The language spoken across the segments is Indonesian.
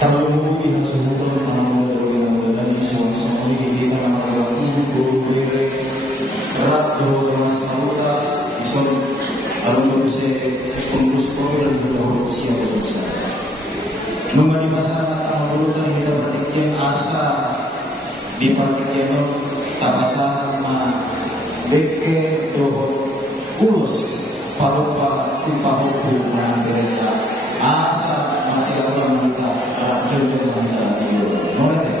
terlalu dihasumkan amal dan suasana ini kita akan tunggu bere erat do masalah isom alu se pengurus dan berdoa siapa saja. Mengenai masalah amal dan kita berpikir asa di praktiknya tak sama deke do ulus parupa timpahuku dan berita asa masih ada kita jujur kita jujur boleh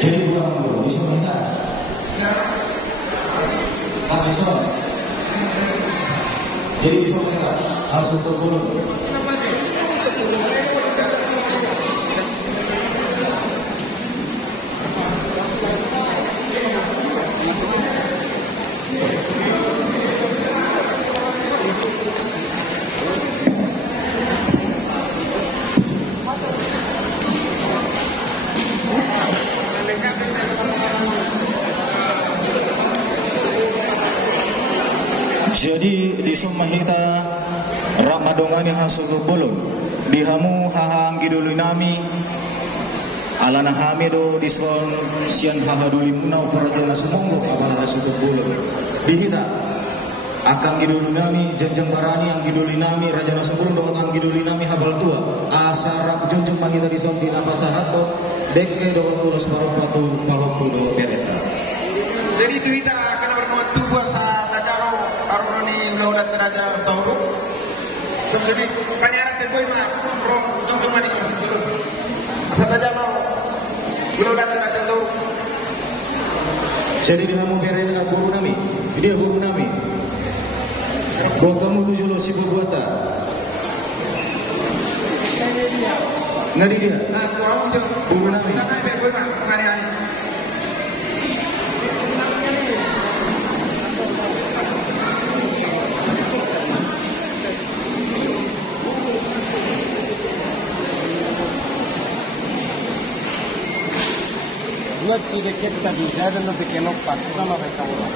jadi bukan dulu bisa minta tak bisa jadi bisa minta harus untuk dulu. Jadi di Sumahita Ramadongani hasutu bolon dihamu hahang gidulu nami alana hamido dison sian hahaduli munau parajana sumonggo apana hasutu bolon dihita akang gidulu nami janjang barani ang gidulu nami rajana sebelum doa ang gidulu nami habal tua asarap junjung mahita dison di napasahato dekke doa tulus parupatu pahutu do pereta. Jadi itu kita akan bermuat dua saat kalau aruni laudat raja tauru. Sebesar itu panyaran teboi mah pro jumlah manis dulu. Asal saja mau laudat raja tauru. Jadi dia mau beren guru nami, dia guru nami. Bawa kamu tujuh lo si buata. Ngadi dia. Nah, tuamu je guru nami. Karena teboi mah hari-hari. Dua cireket tadi saya dan lebih kelopak sama mereka orang.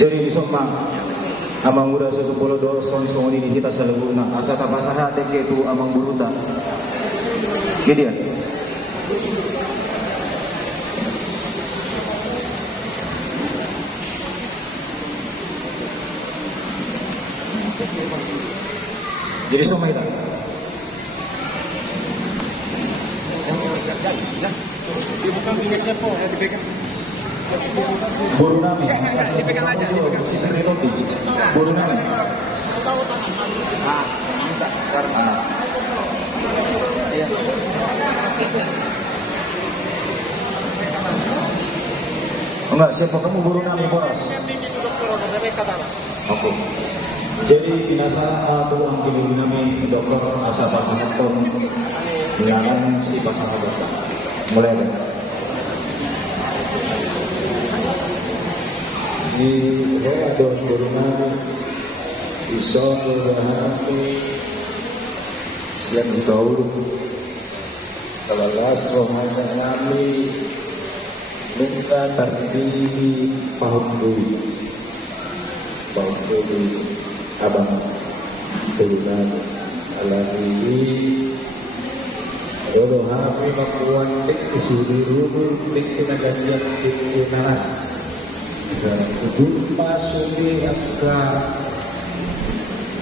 Jadi di Somang amang muda satu puluh dua soni di kita selebuna asa tapasaha deke tu amang buruta dia jadi sama itu Bukan miliknya po, ya dipegang. Buru nami, dipegang aja, dipegang. si Topi, buru nami. Ah, minta sekarang. Iya. Enggak, siapa kamu buru nami boras? Oke. Jadi binasa aku angki buru nami dokter asal pasangan tom bilangan si pasangan dokter. Mulai deh. Di ada buru nami iso berhati siang tahu kalau langsung hanya nami minta tertib pahuli abang turunan alami dulu kami makuan dik kesuruh dik kenagajian dik kenalas ibu pasuli angka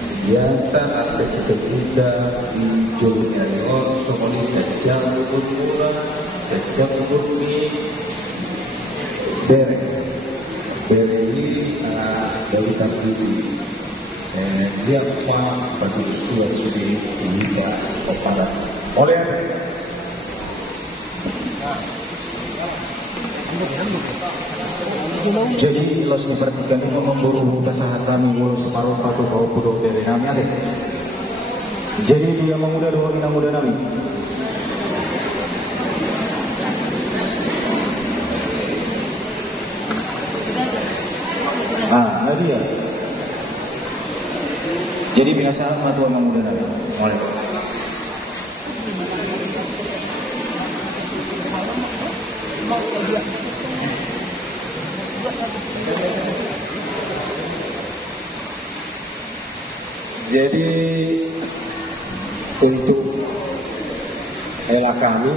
kegiatan atau cita-cita di jauhnya leon somoni kacang bermula kacang bermi beri dari tadi saya lihat bagi peristiwa sudi hingga kepada oleh jadi los memperhatikan itu memburu kesehatan ulu separuh patuh kau pudok dari nami ada jadi dia memuda doa ina muda nami dia Jadi biasa matuan muda nabi. Oleh. Jadi untuk ela kami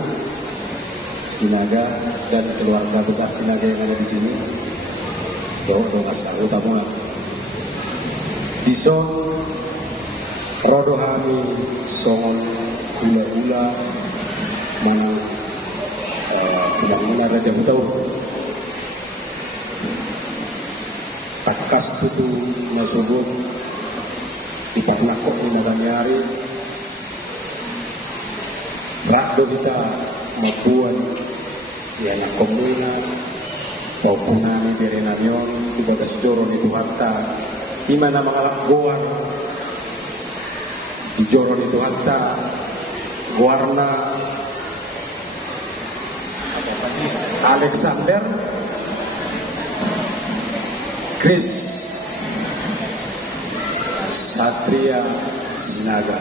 Sinaga dan keluarga besar Sinaga yang ada di sini, doa asal utama dison rodo kami songon ula-ula manang pembangunan Raja Butau takas tutu masubun di Parnakok di Naganyari rakdo kita mapuan ya na komuna paupunani berenamion di bagas joron itu hatta imana mangalak goar di joron itu hatta goarna Alexander Chris Satria Sinaga.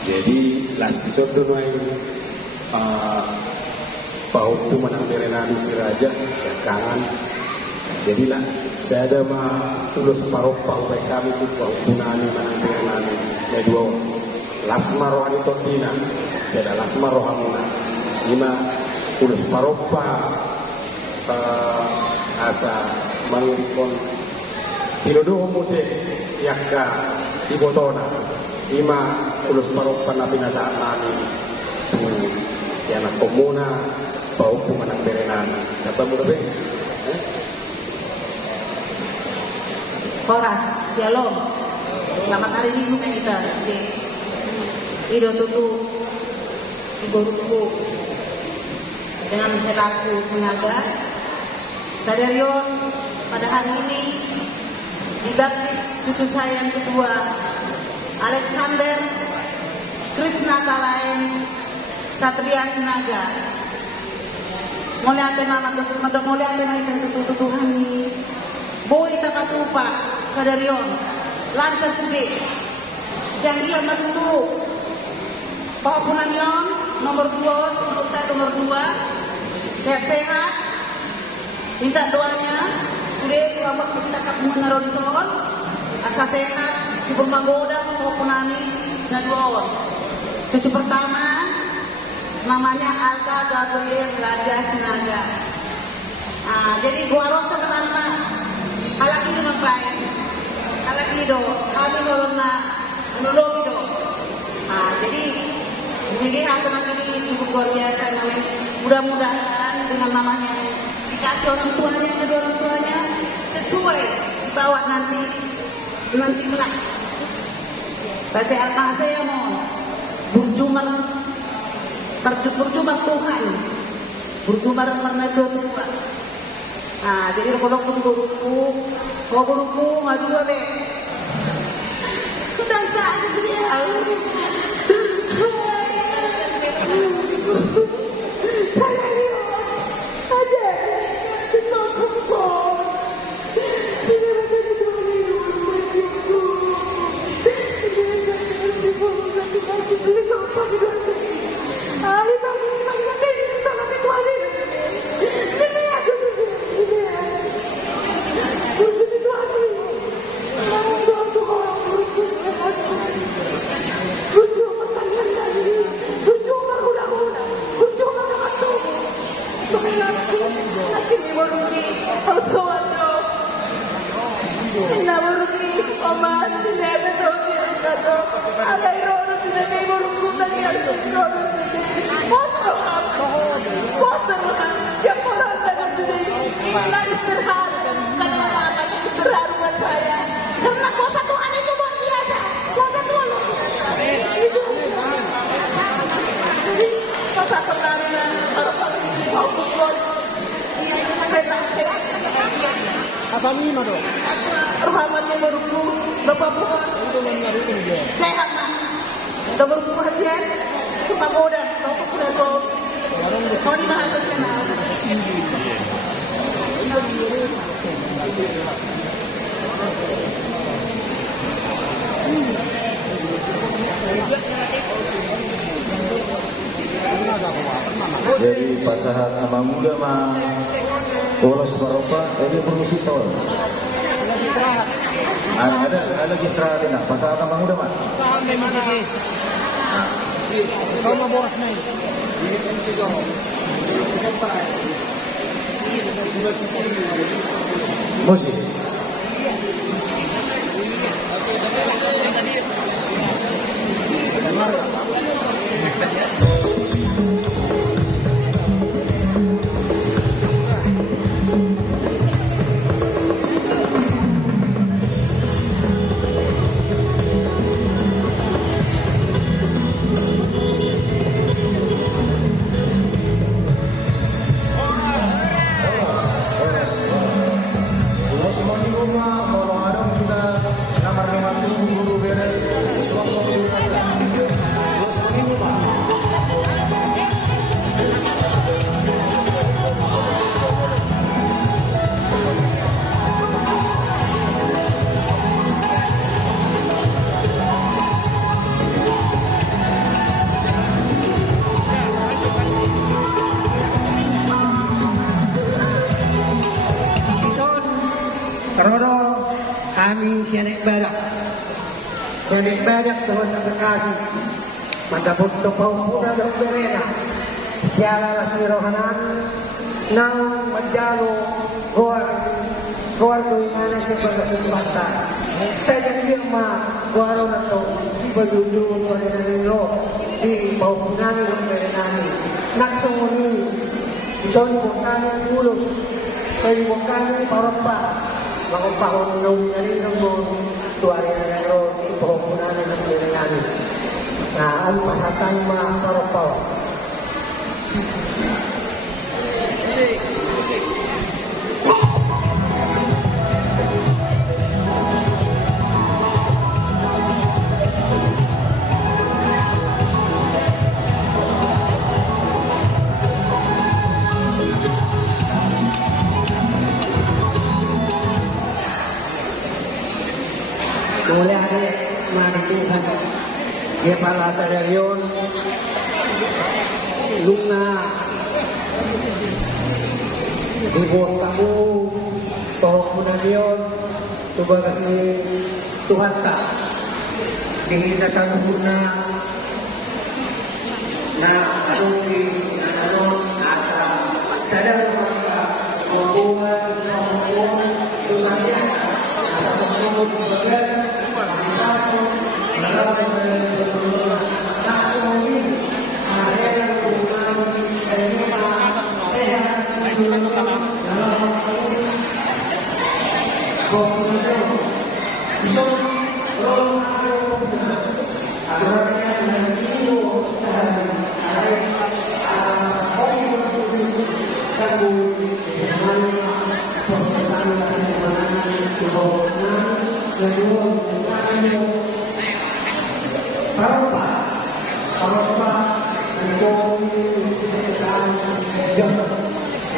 Jadi last episode tu main paupu menang berenani si raja sekarang. Jadilah saya ada tulus parupa oleh kami tu paupu nani menang berenani kedua. Lasma rohani tondina, jadi lasma rohamuna. Lima tulus parupa asa mangirikon Pinuduh musik yakka ibotona ima ulus parupan na pinasaan namin tu yan ang komuna paupo man ang berenana kata mo na Horas, Shalom. Selamat hari Minggu kita sedih. Ido tutu Igoruku dengan pelaku Sinaga. Sadarion pada hari ini dibaptis cucu saya yang kedua Alexander Krishna Talaen Satria Sinaga. Mulai ate mama mulai ate itu Tuhan ini boy takatupa sadarion lancar sulit siang dia matutu paupunan yon nomor 2 untuk saya nomor 2 saya sehat minta doanya sudah lama kita kapung menaruh di salon asa sehat si bermagoda paupunani na 2 orang cucu pertama namanya Alka Gabriel Raja Sinaga. Jadi gua rasa kenapa alaki do magbayan alaki do kami meron na nulogi do jadi bumigay ako ng ini cukup luar biasa namin mudah-mudahan dengan namanya dikasih orang tuanya kedua orang tuanya sesuai dibawa nanti menang bahasa alma saya mau berjumar Tuhan berjumar karena Tuhan. Jadi kalau guruku ngadu be. Kudang tak ada sedia. Saya lihat aja kita kumpul. Sini masih di masjidku. Ini lagi sini sopan di dalam. Ali bagi kita kami tuan ini. Ini aku sudah. Istirahat buat saya karena kuasa Tuhan itu luar biasa, kuasa Tuhan luar biasa. Itu jadi masa kemarin orang mau pukul sehat apa nih mado rahmatnya baruku bapak bukan sehat mah udah baruku hasian pagoda mau pukul mau dimana sana. sahat ama muda mah bolos baropa ini permisi tol. Ada lagi istirahat enggak? Pasal ama muda mah. Kau mau boras nih. Musik. Karono kami sianek badak. Sianek badak Tuhan sampai kasih. Matapun to paupuna ng berena. Siala la sirohanan nang majalo goar do inana sa pagkakita. Sa dia ma goaro na to si badudu ko na nilo di paupuna ng berena ni. Naksoni ison bukan ulos. Kaya bukan parapa. Makapahon nung narinong mo, tuwari na naroon, ipahupunanan ng pinayanin. Na ang pasatang mga karopaw. Mulai ada mari Tuhan dia pala sa yon lunga dibuat kamu toh punan yon tubaga ni Tuhan tak dihita sa luna na arupi anon asa sadar maka hubungan Tuhan asa pembunuh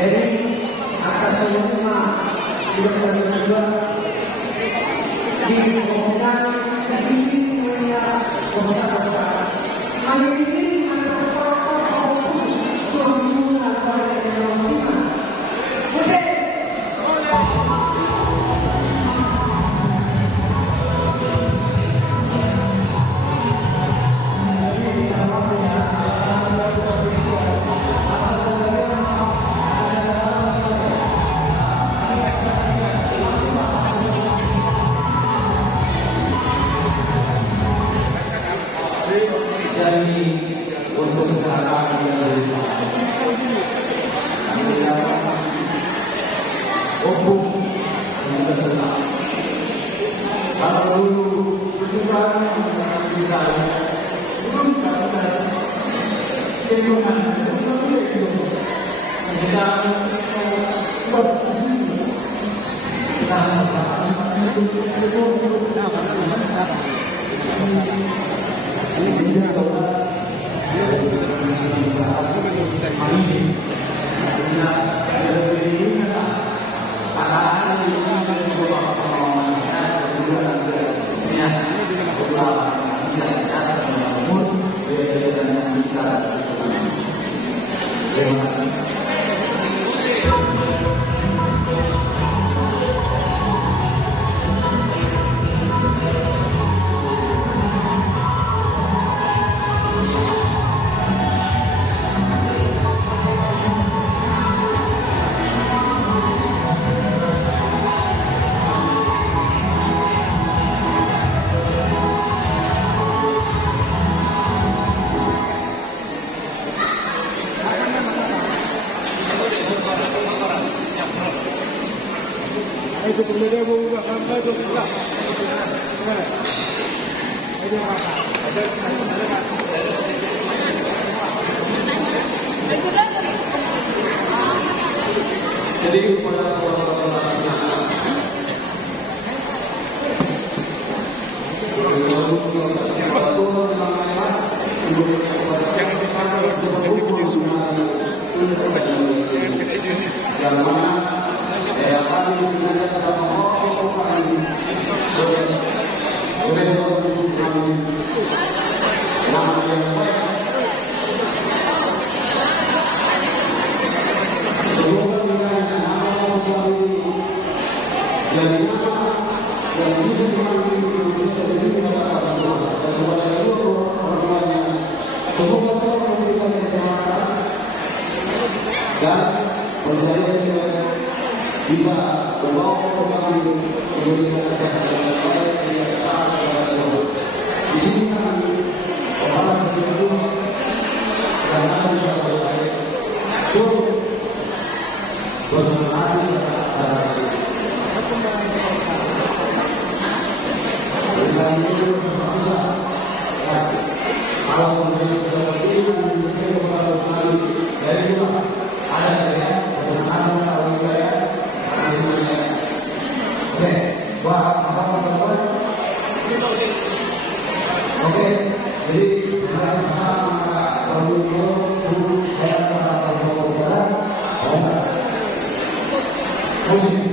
Jadi atas semua berdua dihubungkan ke sini punya bahasa. Hari ini Terima kasih. Itu kemudian mengubah gambar itu juga. Ini apa? Jadi kepada dan percaya bisa membawa kembali kemudian atas dengan baik sehingga taat kepada Tuhan. Di sini kami membahas kedua dan akan dilakukan oleh turut bersenang acara ini. Dan itu bersama kalau menjadi sebuah pilihan kepada kami dari Tuhan ada ya bersama orang kaya ada semuanya. Oke, buat apa-apa. Oke, jadi sekarang bersama Prabowo dan Prabowo musik